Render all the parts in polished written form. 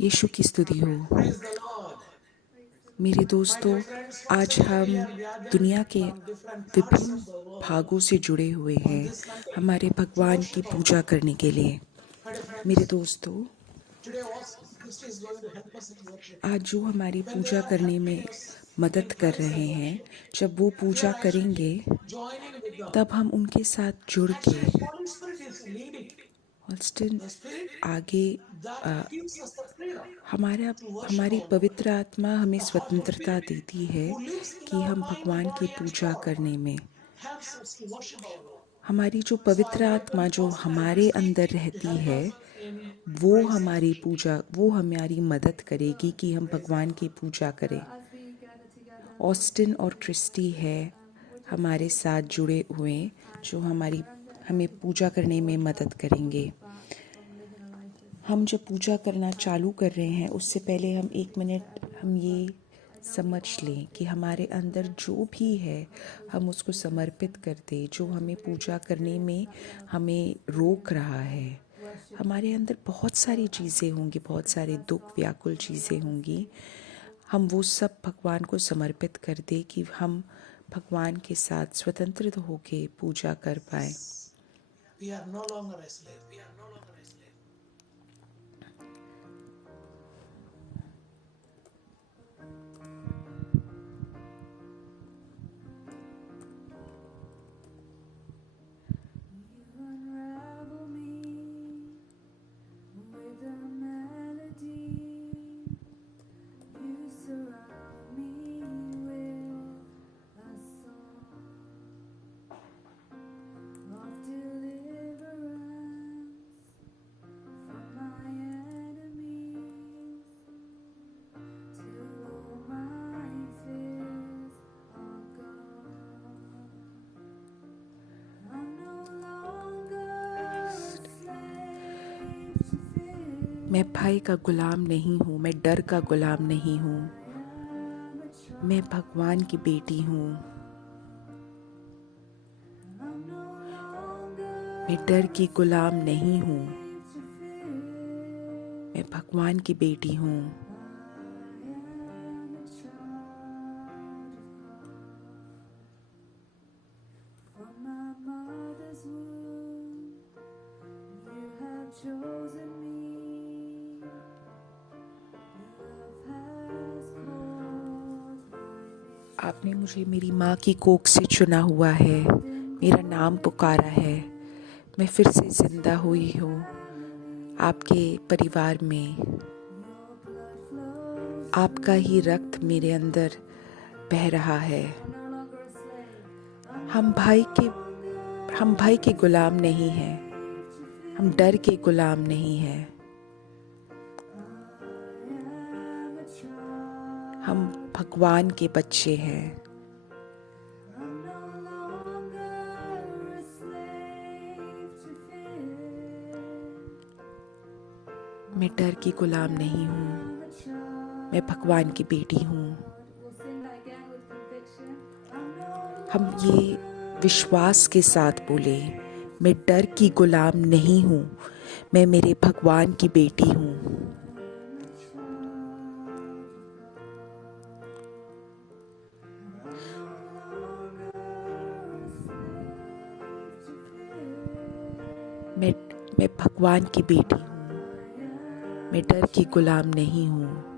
यीशु की स्तुति हो। मेरे दोस्तों, आज हम दुनिया के विभिन्न भागों से जुड़े हुए हैं हमारे भगवान की पूजा करने के लिए। मेरे दोस्तों, आज जो हमारी पूजा करने में मदद कर रहे हैं, जब वो पूजा करेंगे तब हम उनके साथ जुड़ के ऑस्टिन आगे हमारी पवित्र आत्मा हमें स्वतंत्रता देती है कि हम भगवान की पूजा करने में, हमारी जो पवित्र आत्मा जो हमारे अंदर रहती है वो हमारी मदद करेगी कि हम भगवान की पूजा करें। ऑस्टिन और क्रिस्टी है हमारे साथ जुड़े हुए जो हमें पूजा करने में मदद करेंगे। हम जब पूजा करना चालू कर रहे हैं उससे पहले हम 1 मिनट हम ये समझ लें कि हमारे अंदर जो भी है हम उसको समर्पित कर दें, जो हमें पूजा करने में हमें रोक रहा है। हमारे अंदर बहुत सारी चीज़ें होंगी, बहुत सारे दुख व्याकुल चीज़ें होंगी। हम वो सब भगवान को समर्पित कर दें कि हम भगवान के साथ स्वतंत्र होकर पूजा कर पाए। मैं भय का गुलाम नहीं हूँ, मैं डर का गुलाम नहीं हूँ, मैं भगवान की बेटी हूँ। मैं डर की गुलाम नहीं हूँ, मैं भगवान की बेटी हूँ। आपने मुझे मेरी माँ की कोख से चुना हुआ है, मेरा नाम पुकारा है। मैं फिर से जिंदा हुई हूँ आपके परिवार में। आपका ही रक्त मेरे अंदर बह रहा है। हम भय के गुलाम नहीं हैं, हम डर के गुलाम नहीं हैं। हम भगवान के बच्चे हैं। मैं डर की गुलाम नहीं हूँ, मैं भगवान की बेटी हूँ। हम ये विश्वास के साथ बोले, मैं डर की गुलाम नहीं हूँ, मैं मेरे भगवान की बेटी हूँ। मैं भगवान की बेटी हूँ, मैं डर की गुलाम नहीं हूँ।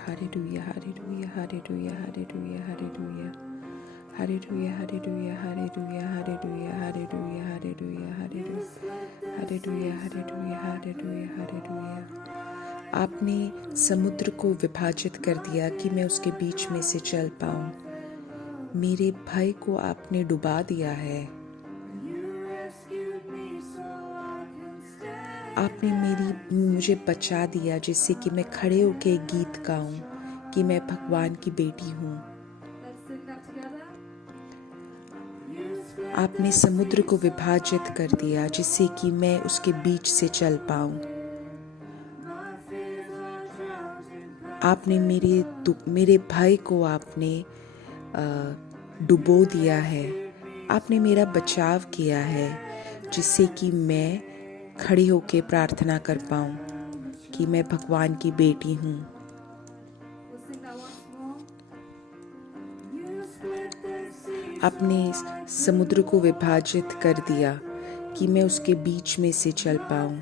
Hallelujah, hallelujah, hallelujah, hallelujah, hallelujah. Hallelujah, hallelujah, hallelujah, hallelujah, hallelujah, hallelujah, hallelujah. Hallelujah, hallelujah, hallelujah, hallelujah. आपने समुद्र को विभाजित कर दिया कि मैं उसके बीच में से चल पाऊं। मेरे भय को आपने डुबा दिया है। आपने मुझे बचा दिया जिससे कि मैं खड़े होके गीत गाऊं कि मैं भगवान की बेटी हूँ। आपने समुद्र को विभाजित कर दिया जिससे कि मैं उसके बीच से चल पाऊं। आपने मेरे भाई को आपने डुबो दिया है। आपने मेरा बचाव किया है जिससे कि मैं खड़े होकर प्रार्थना कर पाऊं कि मैं भगवान की बेटी हूँ। आपने समुद्र को विभाजित कर दिया कि मैं उसके बीच में से चल पाऊं।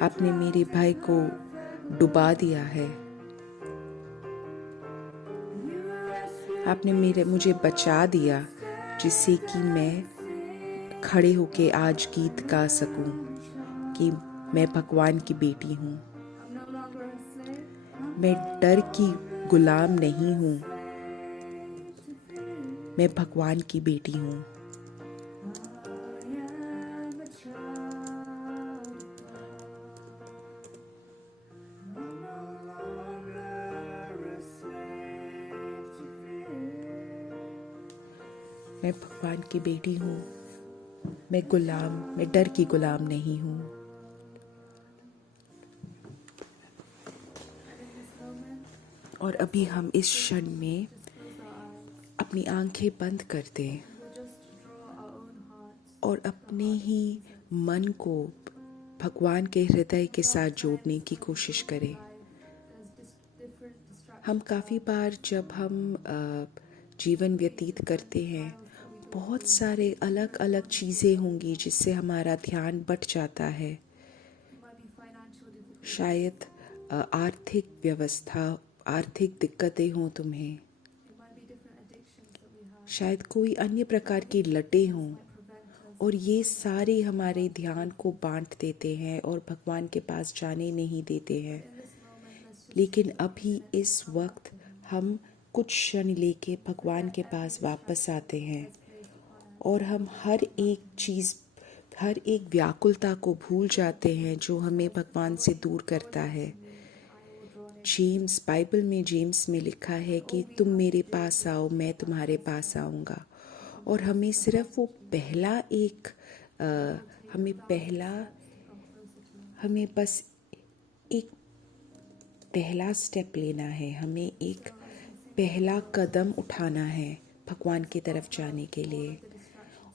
आपने मेरे भाई को डुबा दिया है। आपने मुझे बचा दिया जिससे कि मैं खड़े होके आज गीत गा सकूं कि मैं भगवान की बेटी हूँ। मैं डर की गुलाम नहीं हूँ, मैं भगवान की बेटी हूँ। मैं भगवान की बेटी हूँ। मैं डर की गुलाम नहीं हूँ। और अभी हम इस क्षण में अपनी आंखें बंद कर दें और अपने ही मन को भगवान के हृदय के साथ जोड़ने की कोशिश करें। हम काफ़ी बार जब हम जीवन व्यतीत करते हैं, बहुत सारे अलग अलग चीज़ें होंगी जिससे हमारा ध्यान बट जाता है। शायद आर्थिक व्यवस्था, आर्थिक दिक्कतें हों तुम्हें, शायद कोई अन्य प्रकार की लतें हों, और ये सारे हमारे ध्यान को बांट देते हैं और भगवान के पास जाने नहीं देते हैं। लेकिन अभी इस वक्त हम कुछ क्षण लेके भगवान के पास वापस आते हैं और हम हर एक व्याकुलता को भूल जाते हैं जो हमें भगवान से दूर करता है। बाइबल में जेम्स में लिखा है कि तुम मेरे पास आओ, मैं तुम्हारे पास आऊँगा। और हमें सिर्फ वो हमें बस एक पहला स्टेप लेना है, हमें एक पहला कदम उठाना है भगवान की तरफ जाने के लिए,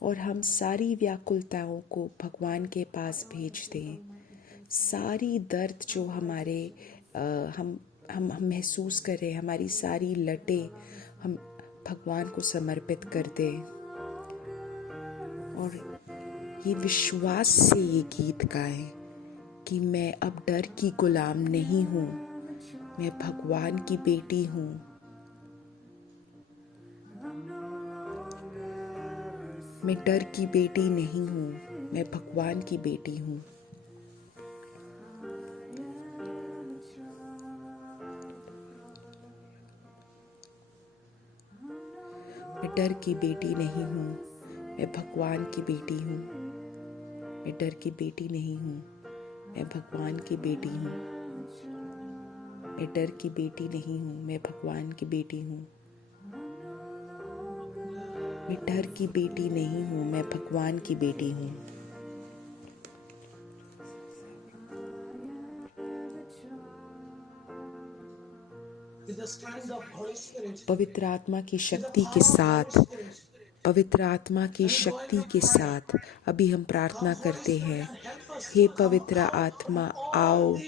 और हम सारी व्याकुलताओं को भगवान के पास भेज दें। सारी दर्द जो हमारे हम महसूस कर रहे हैं, हमारी सारी लटें हम भगवान को समर्पित कर दें और ये विश्वास से ये गीत गाएं कि मैं अब डर की गुलाम नहीं हूँ, मैं भगवान की बेटी हूँ। मैं डर की बेटी नहीं हूँ, मैं भगवान की बेटी हूँ। मैं डर की बेटी नहीं हूँ, मैं भगवान की बेटी हूँ। मैं डर की बेटी नहीं हूँ, मैं भगवान की बेटी हूँ। मैं डर की बेटी नहीं हूँ, मैं भगवान की बेटी हूँ। मैं डर की बेटी नहीं हूँ, मैं भगवान की बेटी हूँ। पवित्र आत्मा की शक्ति के साथ अभी हम प्रार्थना करते हैं। हे पवित्र आत्मा आओ,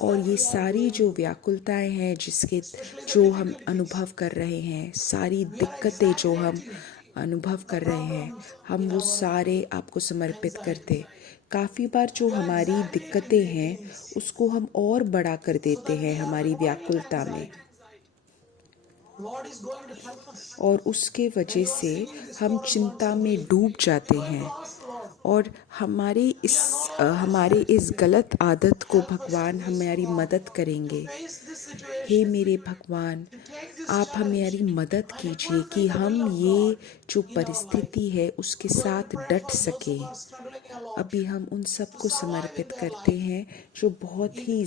और ये सारी जो व्याकुलताएं हैं जो हम अनुभव कर रहे हैं, सारी दिक्कतें जो हम अनुभव कर रहे हैं, हम वो सारे आपको समर्पित करते। काफ़ी बार जो हमारी दिक्कतें हैं उसको हम और बड़ा कर देते हैं हमारी व्याकुलता में, और उसके वजह से हम चिंता में डूब जाते हैं और हमारे इस गलत आदत को भगवान हमारी मदद करेंगे। हे मेरे भगवान, आप हमारी मदद कीजिए कि हम ये जो परिस्थिति है उसके साथ डट सकें। अभी हम उन सबको समर्पित करते हैं जो बहुत ही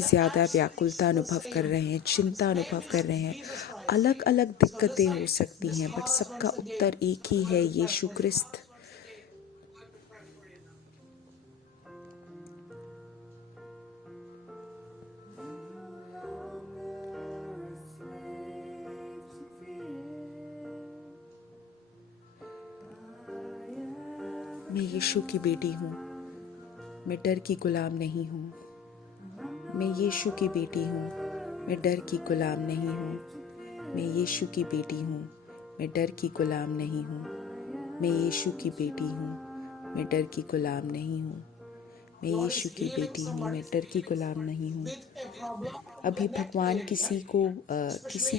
ज़्यादा व्याकुलता अनुभव कर रहे हैं, चिंता अनुभव कर रहे हैं। अलग अलग दिक्कतें हो सकती हैं, बट सबका उत्तर एक ही है, यीशु क्रिस्त। मैं यीशु की बेटी हूँ, मैं डर की गुलाम नहीं हूँ। मैं यीशु की बेटी हूँ, मैं डर की गुलाम नहीं हूँ। मैं यीशु की बेटी हूँ, मैं डर की गुलाम नहीं हूँ। मैं यीशु की बेटी हूँ, मैं डर की गुलाम नहीं हूँ। मैं यीशु की बेटी हूँ, मैं डर की गुलाम नहीं हूँ। अभी भगवान किसी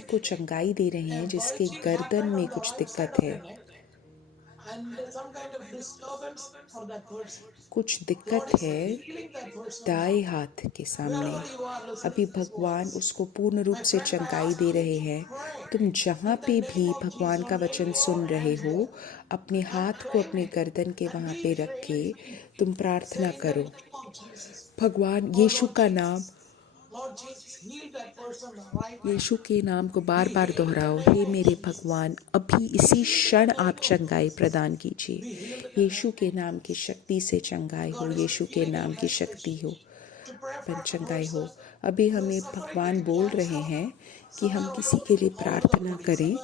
को चंगाई दे रहे हैं जिसके गर्दन में कुछ दिक्कत है, कुछ दिक्कत है दाएं हाथ के सामने। अभी भगवान उसको पूर्ण रूप से चंगाई दे रहे हैं। तुम जहाँ पे भी भगवान का वचन सुन रहे हो, अपने हाथ को अपने गर्दन के वहाँ पे रख के तुम प्रार्थना करो। भगवान यीशु का नाम, यीशु के नाम को बार बार दोहराओ। हे मेरे भगवान, अभी इसी क्षण आप चंगाई प्रदान कीजिए। यीशु के नाम की शक्ति से चंगाई हो, यीशु के नाम की शक्ति हो, चंगाई हो। अभी हमें भगवान बोल रहे हैं कि हम किसी के लिए प्रार्थना करें।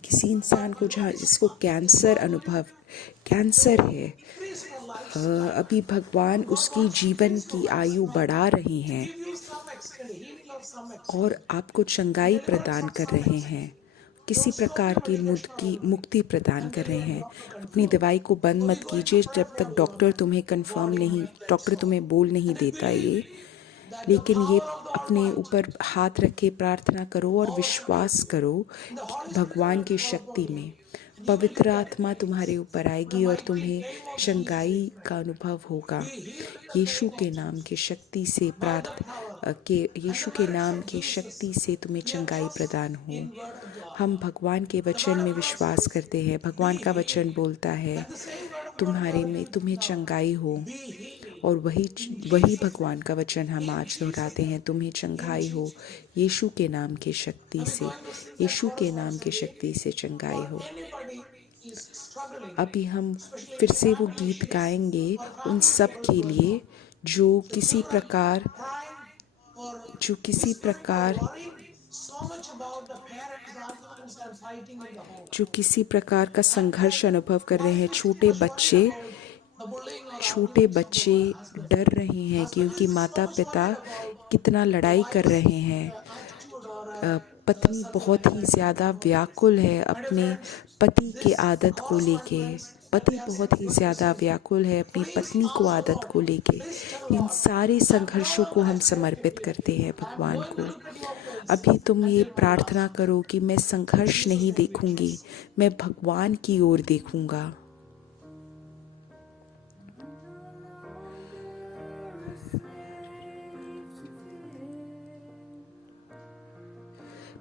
किसी इंसान को जहाँ जिसको कैंसर है, अभी भगवान उसकी जीवन की आयु बढ़ा रहे हैं और आपको चंगाई प्रदान कर रहे हैं, किसी प्रकार की मुक्ति प्रदान कर रहे हैं। अपनी दवाई को बंद मत कीजिए जब तक डॉक्टर तुम्हें बोल नहीं देता ये, लेकिन ये अपने ऊपर हाथ रख के प्रार्थना करो और विश्वास करो कि भगवान की शक्ति में पवित्र आत्मा तुम्हारे ऊपर आएगी और तुम्हें चंगाई का अनुभव होगा। यीशु के नाम की शक्ति से यीशु के नाम की शक्ति से तुम्हें चंगाई प्रदान हो। हम भगवान के वचन में विश्वास करते हैं। भगवान का वचन बोलता है तुम्हें चंगाई हो, और वही भगवान का वचन हम आज दोहराते हैं, तुम्हें चंगाई हो यीशु के नाम की शक्ति से, यीशु के नाम की शक्ति से चंगाई हो। अभी हम फिर से वो गीत गाएंगे उन सब के लिए जो किसी प्रकार का संघर्ष अनुभव कर रहे हैं। छोटे बच्चे डर रहे हैं क्योंकि माता पिता कितना लड़ाई कर रहे हैं। पत्नी बहुत ही ज़्यादा व्याकुल है अपने पति के आदत को लेके। पति बहुत ही ज़्यादा व्याकुल है अपनी पत्नी को आदत को लेके। इन सारे संघर्षों को हम समर्पित करते हैं भगवान को। अभी तुम ये प्रार्थना करो कि मैं संघर्ष नहीं देखूंगी, मैं भगवान की ओर देखूंगा।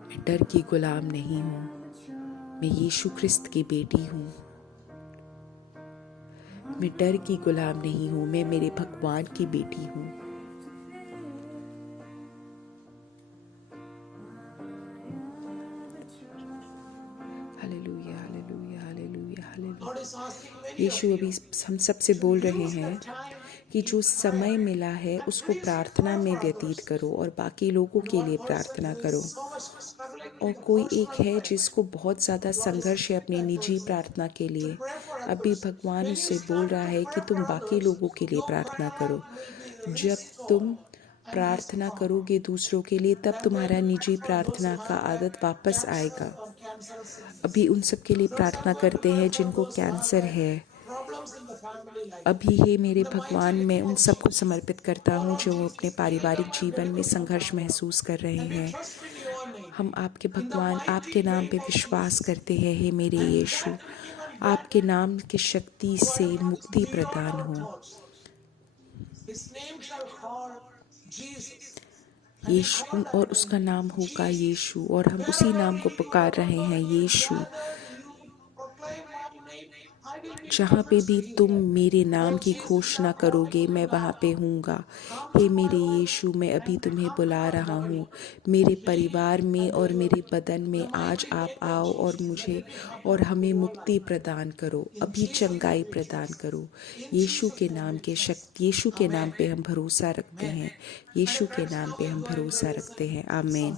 मैं डर की गुलाम नहीं हूँ, मैं यीशु क्रिस्त की बेटी हूँ। मैं डर की गुलाम नहीं हूँ, मैं मेरे भगवान की बेटी हूँ। Hallelujah, hallelujah, hallelujah, hallelujah. Yeshu अभी हम सबसे बोल रहे हैं कि जो समय मिला है उसको प्रार्थना में व्यतीत करो और बाकी लोगों के लिए प्रार्थना करो। और कोई एक है जिसको बहुत ज़्यादा संघर्ष है अपनी निजी प्रार्थना के लिए, अभी भगवान उससे बोल रहा है कि तुम बाकी लोगों के लिए प्रार्थना करो। जब तुम प्रार्थना करोगे दूसरों के लिए, तब तुम्हारा निजी प्रार्थना का आदत वापस आएगा। अभी उन सब के लिए प्रार्थना करते हैं जिनको कैंसर है। अभी हे मेरे भगवान, मैं उन सबको समर्पित करता हूँ जो अपने पारिवारिक जीवन में संघर्ष महसूस कर रहे हैं। हम आपके भगवान, आपके नाम पे विश्वास करते हैं। हे मेरे यीशु, आपके नाम की शक्ति से मुक्ति प्रदान हो। यीशु, और उसका नाम होगा यीशु, और हम उसी नाम को पुकार रहे हैं। यीशु, जहाँ पे भी तुम मेरे नाम की घोषणा करोगे मैं वहाँ पे हूँगा। हे मेरे यीशु, मैं अभी तुम्हें बुला रहा हूँ। मेरे परिवार में और मेरे बदन में आज आप आओ और मुझे और हमें मुक्ति प्रदान करो, अभी चंगाई प्रदान करो। यीशु के नाम के शक्ति, यीशु के नाम पे हम भरोसा रखते हैं। यीशु के नाम पे हम भरोसा रखते हैं। आमीन।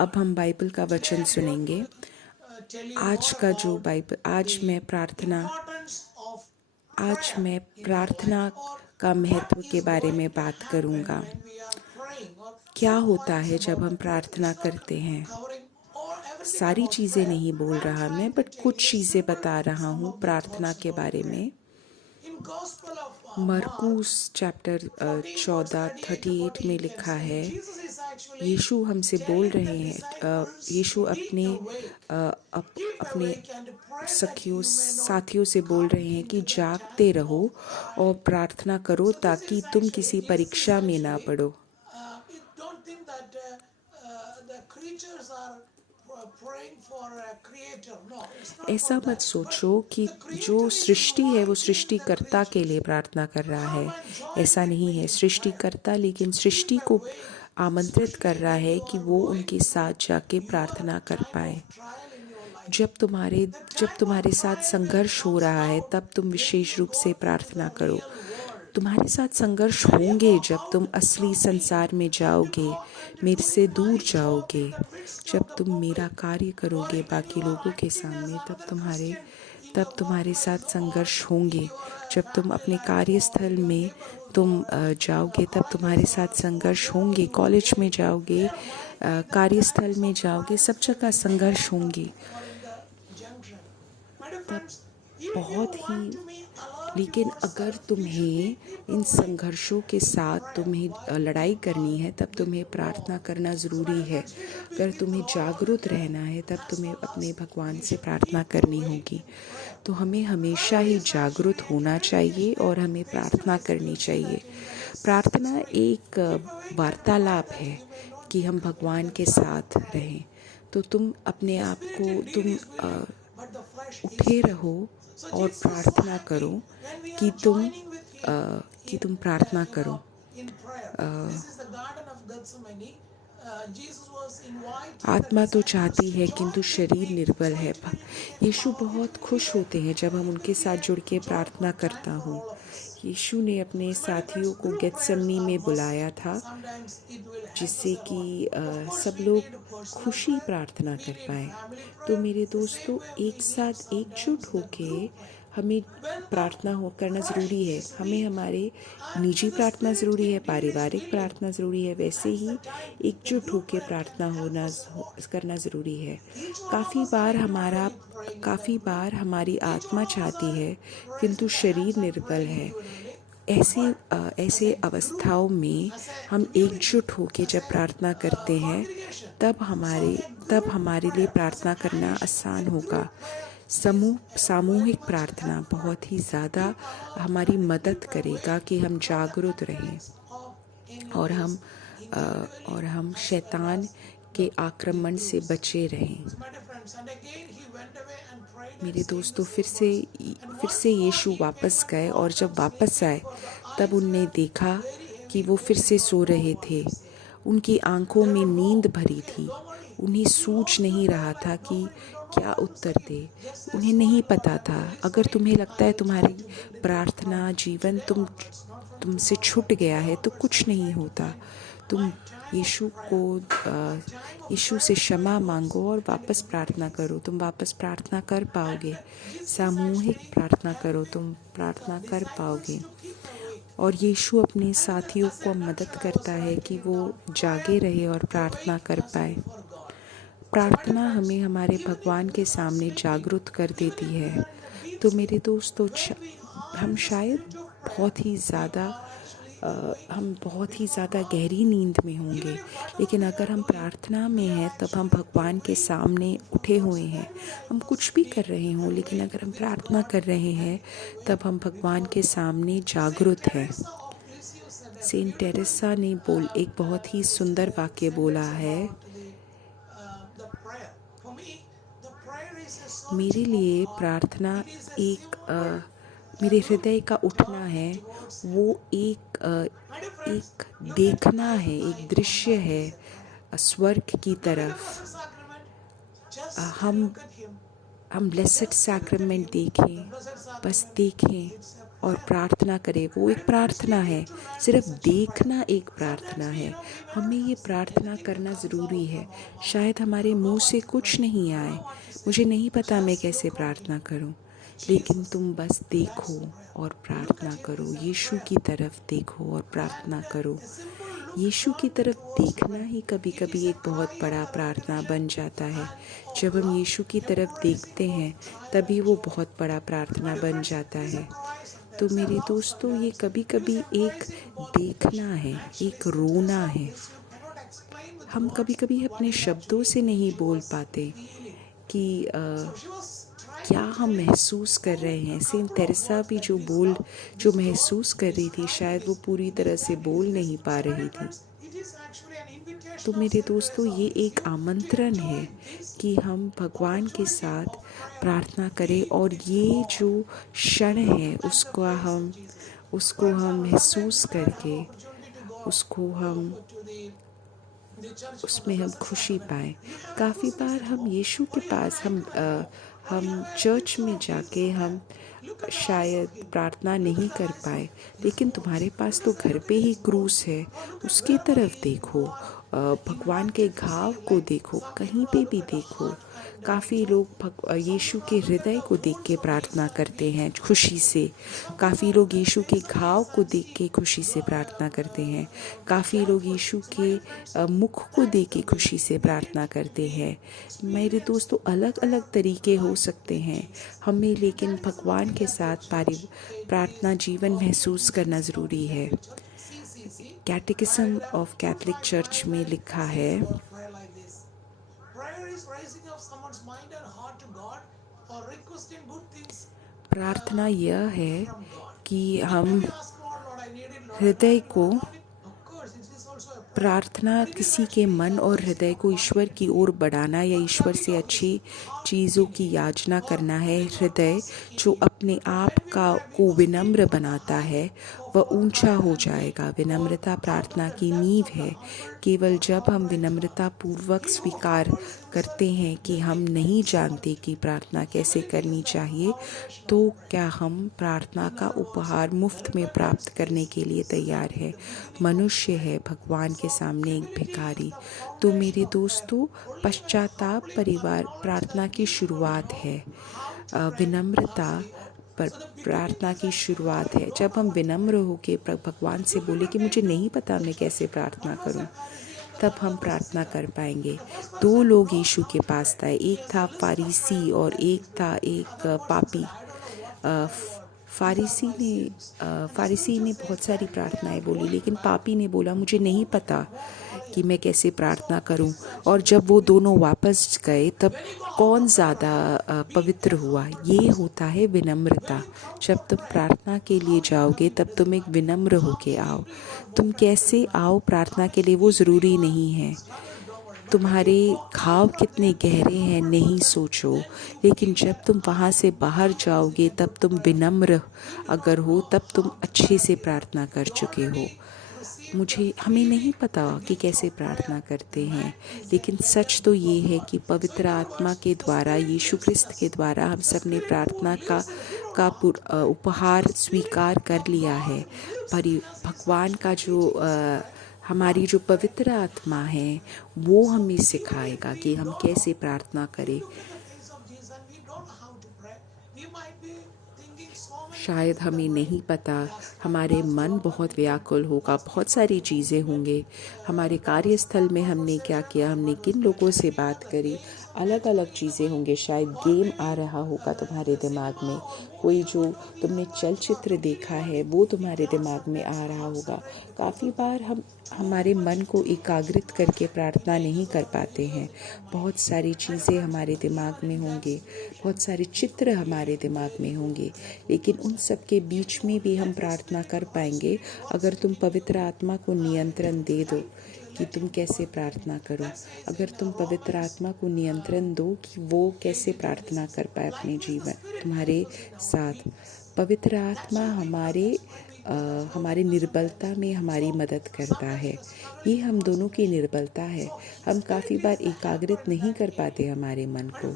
अब हम बाइबल का वचन सुनेंगे। आज का जो बाइबल, आज मैं प्रार्थना का महत्व के बारे में बात करूंगा। क्या होता है जब हम प्रार्थना करते हैं? सारी चीज़ें नहीं बोल रहा मैं, बट कुछ चीज़ें बता रहा हूँ प्रार्थना के बारे में। मरकुस चैप्टर 14:38 में लिखा है, यीशु हमसे बोल रहे हैं, यीशु अपने साथियों से बोल रहे हैं कि जागते रहो और प्रार्थना करो ताकि तुम किसी परीक्षा में ना पड़ो। ऐसा मत सोचो कि जो सृष्टि है वो सृष्टिकर्ता के लिए प्रार्थना कर रहा है। ऐसा नहीं है। सृष्टिकर्ता लेकिन सृष्टि को आमंत्रित कर रहा है कि वो उनके साथ जाके प्रार्थना कर पाए। जब तुम्हारे साथ संघर्ष हो रहा है तब तुम विशेष रूप से प्रार्थना करो। तुम्हारे साथ संघर्ष होंगे जब तुम असली संसार में जाओगे, मेरे से दूर जाओगे। जब तुम मेरा कार्य करोगे बाकी लोगों के सामने, तब तुम्हारे साथ संघर्ष होंगे। जब तुम अपने कार्यस्थल में जाओगे तब तुम्हारे साथ संघर्ष होंगे। कॉलेज में जाओगे, कार्यस्थल में जाओगे, सब जगह संघर्ष होंगे। तब बहुत ही लेकिन अगर तुम्हें इन संघर्षों के साथ तुम्हें लड़ाई करनी है तब तुम्हें प्रार्थना करना ज़रूरी है। अगर तुम्हें जागरूक रहना है तब तुम्हें अपने भगवान से प्रार्थना करनी होगी। तो हमें हमेशा ही जागरूक होना चाहिए और हमें प्रार्थना करनी चाहिए। प्रार्थना एक वार्तालाप है कि हम भगवान के साथ रहें। तो तुम अपने आप को उठे रहो और प्रार्थना करो कि तुम प्रार्थना करो। आत्मा तो चाहती है किंतु शरीर निर्बल है। यीशु बहुत खुश होते हैं जब हम उनके साथ जुड़ के प्रार्थना करता हूँ। यीशु ने अपने साथियों को गेत्सेमनी में बुलाया था जिससे कि सब लोग खुशी प्रार्थना कर पाए। तो मेरे दोस्तों, एक साथ एकजुट होके हमें प्रार्थना करना ज़रूरी है। हमें हमारे निजी प्रार्थना ज़रूरी है, पारिवारिक प्रार्थना ज़रूरी है, वैसे ही एकजुट होकर प्रार्थना करना ज़रूरी है। काफ़ी बार हमारी आत्मा चाहती है किंतु शरीर निर्बल है। ऐसे अवस्थाओं में हम एकजुट होकर जब प्रार्थना करते हैं तब हमारे लिए प्रार्थना करना आसान होगा। सामूहिक प्रार्थना बहुत ही ज़्यादा हमारी मदद करेगा कि हम जागरूक रहें और हम शैतान के आक्रमण से बचे रहें। मेरे दोस्तों, फिर से यीशु वापस गए और जब वापस आए तब उनने देखा कि वो फिर से सो रहे थे। उनकी आंखों में नींद भरी थी। उन्हें सूझ नहीं रहा था कि क्या उत्तर दे। उन्हें नहीं पता था। अगर तुम्हें लगता है तुम्हारी प्रार्थना जीवन तुमसे छूट गया है तो कुछ नहीं होता। तुम यीशु से क्षमा मांगो और वापस प्रार्थना करो। तुम वापस प्रार्थना कर पाओगे। सामूहिक प्रार्थना करो, तुम प्रार्थना कर पाओगे। और यीशु अपने साथियों को मदद करता है कि वो जागे रहे और प्रार्थना कर पाए। प्रार्थना हमें हमारे भगवान के सामने जागरूक कर देती है। तो मेरे दोस्तों, हम शायद बहुत ही ज़्यादा गहरी नींद में होंगे, लेकिन अगर हम प्रार्थना में हैं तब हम भगवान के सामने उठे हुए हैं। हम कुछ भी कर रहे हों, लेकिन अगर हम प्रार्थना कर रहे हैं तब हम भगवान के सामने जागरूक हैं। सेंट टेरेसा ने एक बहुत ही सुंदर वाक्य बोला है, मेरे लिए प्रार्थना एक मेरे हृदय का उठना है, वो एक देखना है, एक दृश्य है स्वर्ग की तरफ। हम ब्लेसेड सैक्रामेंट देखें, बस देखें और प्रार्थना करें। वो एक प्रार्थना है, सिर्फ देखना एक प्रार्थना है। हमें ये प्रार्थना करना ज़रूरी है। शायद हमारे मुंह से कुछ नहीं आए, मुझे नहीं पता मैं कैसे प्रार्थना करूं, लेकिन तुम बस देखो और प्रार्थना करो। यीशु की तरफ देखो और प्रार्थना करो। यीशु की तरफ देखना ही कभी कभी एक बहुत बड़ा प्रार्थना बन जाता है। जब हम यीशु की तरफ देखते हैं तभी वो बहुत बड़ा प्रार्थना बन जाता है। तो मेरे दोस्तों, ये कभी कभी एक देखना है, एक रोना है। हम कभी कभी अपने शब्दों से नहीं बोल पाते कि क्या हम महसूस कर रहे हैं। सेंट तेरेसा भी जो महसूस कर रही थी, शायद वो पूरी तरह से बोल नहीं पा रही थी। तो मेरे दोस्तों, ये एक आमंत्रण है कि हम भगवान के साथ प्रार्थना करें और ये जो क्षण है उसको हम महसूस करके उसमें हम खुशी पाएं। काफ़ी बार हम यीशु के पास हम चर्च में जाके हम शायद प्रार्थना नहीं कर पाए, लेकिन तुम्हारे पास तो घर पे ही क्रूस है, उसकी तरफ देखो, भगवान के घाव को देखो, कहीं पे भी देखो। काफ़ी लोग यीशु के हृदय को देख के प्रार्थना करते हैं खुशी से। काफ़ी लोग यीशु के घाव को देख के खुशी से प्रार्थना करते हैं। काफ़ी लोग यीशु के मुख को देख के खुशी से प्रार्थना करते हैं। मेरे दोस्तों, अलग अलग तरीके हो सकते हैं हमें, लेकिन भगवान के साथ प्रार्थना जीवन महसूस करना ज़रूरी है। कैटेकिज्म ऑफ कैथलिक चर्च में लिखा है, प्रार्थना यह है कि हम हृदय को प्रार्थना किसी के मन और हृदय को ईश्वर की ओर बढ़ाना या ईश्वर से अच्छी चीज़ों की याचना करना है। हृदय जो अपने आप को विनम्र बनाता है वह ऊंचा हो जाएगा। विनम्रता प्रार्थना की नींव है। केवल जब हम विनम्रता पूर्वक स्वीकार करते हैं कि हम नहीं जानते कि प्रार्थना कैसे करनी चाहिए, तो क्या हम प्रार्थना का उपहार मुफ्त में प्राप्त करने के लिए तैयार है। मनुष्य है भगवान के सामने एक भिखारी। तो मेरे दोस्तों, पश्चाताप परिवार प्रार्थना की शुरुआत है। विनम्रता पर प्रार्थना की शुरुआत है। जब हम विनम्र होकर भगवान से बोले कि मुझे नहीं पता मैं कैसे प्रार्थना करूं, तब हम प्रार्थना कर पाएंगे। 2 लोग यीशु के पास था, एक था फारिसी और एक था एक पापी। फारिसी ने बहुत सारी प्रार्थनाएं बोली, लेकिन पापी ने बोला मुझे नहीं पता कि मैं कैसे प्रार्थना करूं। और जब वो दोनों वापस गए, तब कौन ज़्यादा पवित्र हुआ? ये होता है विनम्रता। जब तुम प्रार्थना के लिए जाओगे तब तुम एक विनम्र होके आओ। तुम कैसे आओ प्रार्थना के लिए वो ज़रूरी नहीं है। तुम्हारे घाव कितने गहरे हैं नहीं सोचो, लेकिन जब तुम वहाँ से बाहर जाओगे तब तुम विनम्र अगर हो, तब तुम अच्छे से प्रार्थना कर चुके हो। हमें नहीं पता कि कैसे प्रार्थना करते हैं, लेकिन सच तो ये है कि पवित्र आत्मा के द्वारा, यीशु ख्रिस्त के द्वारा हम सब ने प्रार्थना का उपहार स्वीकार कर लिया है। पर भगवान का हमारी जो पवित्र आत्मा है वो हमें सिखाएगा कि हम कैसे प्रार्थना करें। शायद हमें नहीं पता, हमारे मन बहुत व्याकुल होगा, बहुत सारी चीज़ें होंगे। हमारे कार्यस्थल में हमने क्या किया, हमने किन लोगों से बात करी, अलग अलग चीज़ें होंगे। शायद गेम आ रहा होगा तुम्हारे दिमाग में, कोई जो तुमने चलचित्र देखा है वो तुम्हारे दिमाग में आ रहा होगा। काफ़ी बार हम हमारे मन को एकाग्रित करके प्रार्थना नहीं कर पाते हैं। बहुत सारी चीज़ें हमारे दिमाग में होंगे, बहुत सारे चित्र हमारे दिमाग में होंगे, लेकिन उन सब के बीच में भी हम प्रार्थना कर पाएंगे अगर तुम पवित्र आत्मा को नियंत्रण दे दो कि तुम कैसे प्रार्थना करो। अगर तुम पवित्र आत्मा को नियंत्रण दो कि वो कैसे प्रार्थना कर पाए अपने जीवन तुम्हारे साथ। पवित्र आत्मा हमारे निर्बलता में हमारी मदद करता है। ये हम दोनों की निर्बलता है। हम काफ़ी बार एकाग्रित नहीं कर पाते हमारे मन को।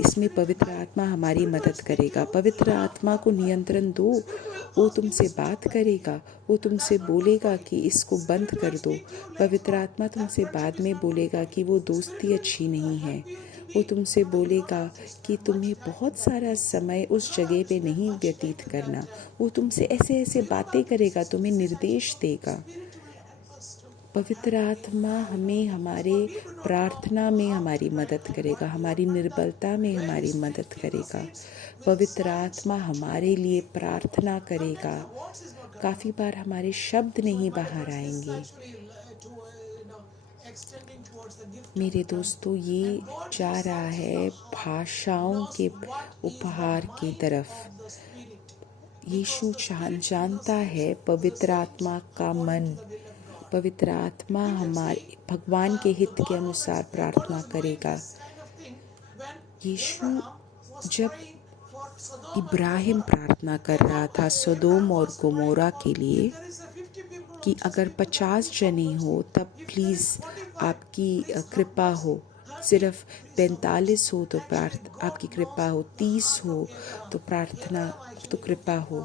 इसमें पवित्र आत्मा हमारी मदद करेगा। पवित्र आत्मा को नियंत्रण दो, वो तुमसे बात करेगा, वो तुमसे बोलेगा कि इसको बंद कर दो। पवित्र आत्मा तुमसे बाद में बोलेगा कि वो दोस्ती अच्छी नहीं है। वो तुमसे बोलेगा कि तुम्हें बहुत सारा समय उस जगह पे नहीं व्यतीत करना। वो तुमसे ऐसे ऐसे बातें करेगा, तुम्हें निर्देश देगा। पवित्र आत्मा हमें हमारे प्रार्थना में हमारी मदद करेगा, हमारी निर्बलता में हमारी मदद करेगा। पवित्र आत्मा हमारे लिए प्रार्थना करेगा। काफ़ी बार हमारे शब्द नहीं बाहर आएंगे। मेरे दोस्तों, ये जा रहा है भाषाओं के उपहार की तरफ। यीशु जानता है पवित्र आत्मा का मन। पवित्र आत्मा हमारे भगवान के हित के अनुसार प्रार्थना करेगा। यीशु जब इब्राहिम प्रार्थना कर रहा था सदोम और गोमोरा के लिए कि अगर 50 जने हो तब प्लीज़ आपकी कृपा हो, सिर्फ 45 हो तो आपकी कृपा हो, 30 हो तो प्रार्थना तो कृपा हो।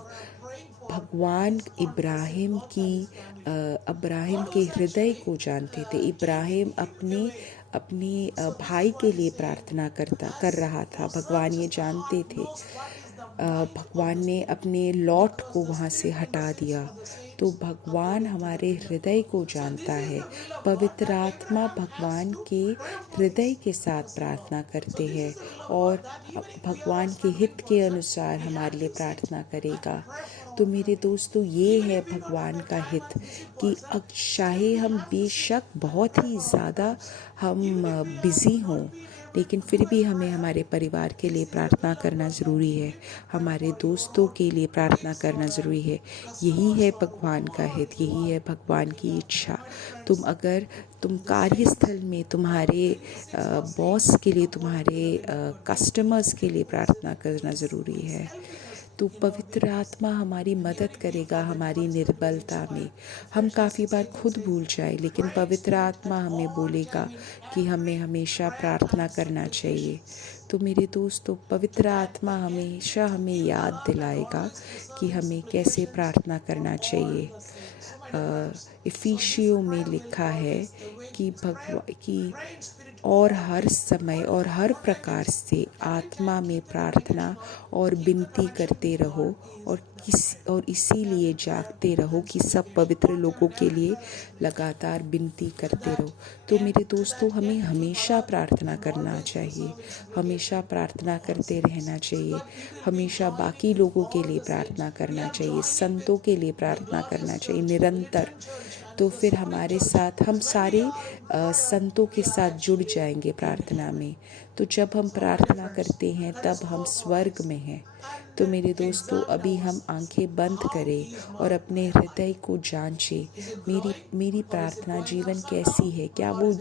भगवान इब्राहिम के हृदय को जानते थे। इब्राहिम अपने भाई के लिए प्रार्थना कर रहा था। भगवान ये जानते थे। भगवान ने अपने लॉट को वहाँ से हटा दिया। तो भगवान हमारे हृदय को जानता है। पवित्र आत्मा भगवान के हृदय के साथ प्रार्थना करते हैं और भगवान के हित के अनुसार हमारे लिए प्रार्थना करेगा। तो मेरे दोस्तों, ये है भगवान का हित कि चाहे हम बेशक बहुत ही ज़्यादा हम बिज़ी हों, लेकिन फिर भी हमें हमारे परिवार के लिए प्रार्थना करना ज़रूरी है, हमारे दोस्तों के लिए प्रार्थना करना ज़रूरी है। यही है भगवान का हित, यही है भगवान की इच्छा। तुम कार्यस्थल में तुम्हारे बॉस के लिए, तुम्हारे कस्टमर्स के लिए प्रार्थना करना ज़रूरी है। तो पवित्र आत्मा हमारी मदद करेगा हमारी निर्बलता में। हम काफ़ी बार खुद भूल जाए, लेकिन पवित्र आत्मा हमें बोलेगा कि हमें हमेशा प्रार्थना करना चाहिए। तो मेरे दोस्तों, पवित्र आत्मा हमेशा हमें याद दिलाएगा कि हमें कैसे प्रार्थना करना चाहिए। इफिसियों में लिखा है कि और हर समय और हर प्रकार से आत्मा में प्रार्थना और विनती करते रहो और इसीलिए जागते रहो कि सब पवित्र लोगों के लिए लगातार विनती करते रहो। तो मेरे दोस्तों, हमें हमेशा प्रार्थना करना चाहिए, हमेशा प्रार्थना करते रहना चाहिए, हमेशा बाकी लोगों के लिए प्रार्थना करना चाहिए, संतों के लिए प्रार्थना करना चाहिए निरंतर। तो फिर हमारे साथ हम सारे संतों के साथ जुड़ जाएंगे प्रार्थना में। तो जब हम प्रार्थना करते हैं तब हम स्वर्ग में हैं। तो मेरे दोस्तों, अभी हम आंखें बंद करें और अपने हृदय को जांचें। मेरी प्रार्थना जीवन कैसी है? क्या वो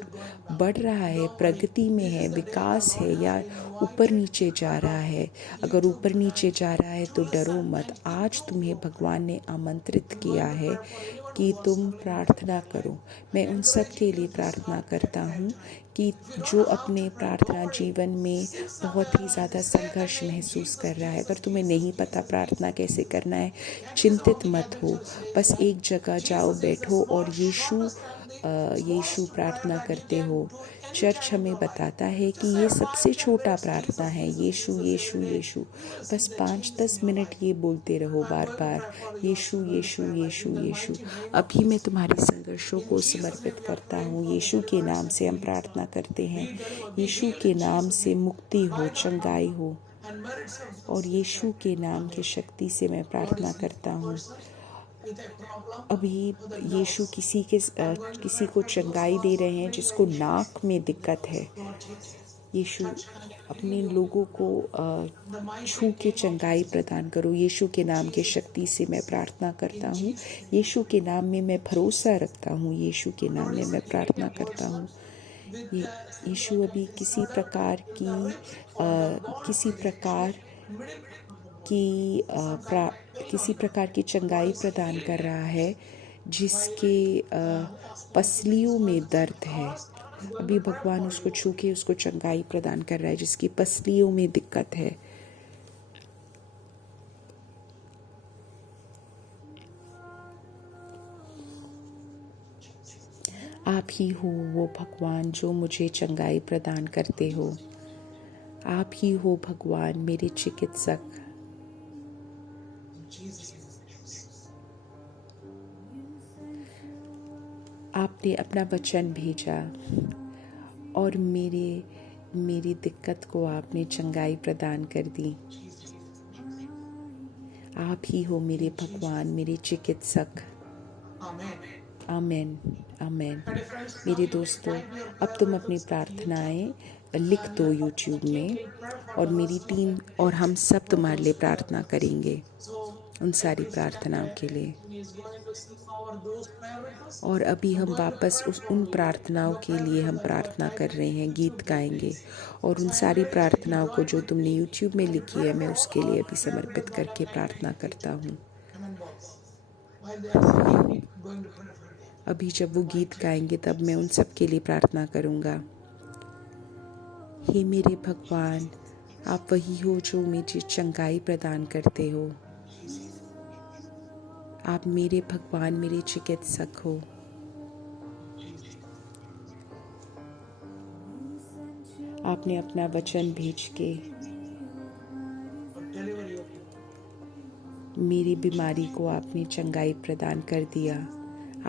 बढ़ रहा है, प्रगति में है, विकास है, या ऊपर नीचे जा रहा है? अगर ऊपर नीचे जा रहा है तो डरो मत। आज तुम्हें भगवान ने आमंत्रित किया है कि तुम प्रार्थना करो। मैं उन सब के लिए प्रार्थना करता हूँ कि जो अपने प्रार्थना जीवन में बहुत ही ज़्यादा संघर्ष महसूस कर रहा है। अगर तुम्हें नहीं पता प्रार्थना कैसे करना है, चिंतित मत हो। बस एक जगह जाओ, बैठो और यीशु प्रार्थना करते हो। चर्च हमें बताता है कि ये सबसे छोटा प्रार्थना है, यीशु यीशु यीशु। बस 5-10 मिनट ये बोलते रहो बार बार, यीशु यीशु यीशु यीशु। अभी मैं तुम्हारे संघर्षों को समर्पित करता हूँ। यीशु के नाम से हम प्रार्थना करते हैं। यीशु के नाम से मुक्ति हो, चंगाई हो, और यीशु के नाम की शक्ति से मैं प्रार्थना करता हूँ। अभी यीशु किसी को चंगाई दे रहे हैं जिसको नाक में दिक्कत है। यीशु अपने लोगों को छू के चंगाई प्रदान करो। यीशु के नाम के शक्ति से मैं प्रार्थना करता हूँ। यीशु के नाम में मैं भरोसा रखता हूँ। यीशु के नाम में मैं प्रार्थना करता हूँ। यीशु अभी किसी प्रकार की चंगाई प्रदान कर रहा है जिसके पसलियों में दर्द है। अभी भगवान उसको छू के उसको चंगाई प्रदान कर रहा है जिसकी पसलियों में दिक्कत है। आप ही हो वो भगवान जो मुझे चंगाई प्रदान करते हो। आप ही हो भगवान मेरे चिकित्सक। आपने अपना वचन भेजा और मेरी दिक्कत को आपने चंगाई प्रदान कर दी। आप ही हो मेरे भगवान, मेरे चिकित्सक। आमीन, आमीन। मेरे दोस्तों, अब तुम अपनी प्रार्थनाएं लिख दो यूट्यूब में और मेरी टीम और हम सब तुम्हारे लिए प्रार्थना करेंगे, उन सारी प्रार्थनाओं के लिए। और अभी हम वापस उन प्रार्थनाओं के लिए हम प्रार्थना कर रहे हैं, गीत गाएंगे और उन सारी प्रार्थनाओं को जो तुमने यूट्यूब में लिखी है मैं उसके लिए अभी समर्पित करके प्रार्थना करता हूँ। अभी जब वो गीत गाएंगे तब मैं उन सब के लिए प्रार्थना करूँगा। हे मेरे भगवान, आप वही हो जो मुझे चंगाई प्रदान करते हो। आप मेरे भगवान, मेरे चिकित्सक हो। आपने अपना वचन भेज के मेरी बीमारी को आपने चंगाई प्रदान कर दिया।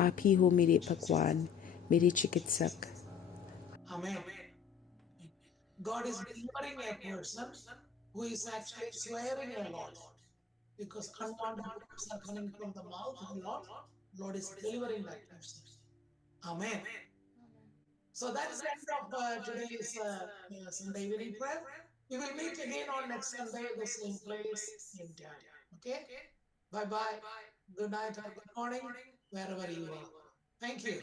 आप ही हो मेरे भगवान, मेरे चिकित्सक। God is delivering a person who is actually swearing a lot because unwanted words are coming from the mouth of the Lord. Lord is delivering that person. Amen. So that is the end of today's Sunday evening prayer. We will meet again on next Sunday, the same place, same time. Okay? Bye bye. Good night or good morning, wherever you are. Thank you.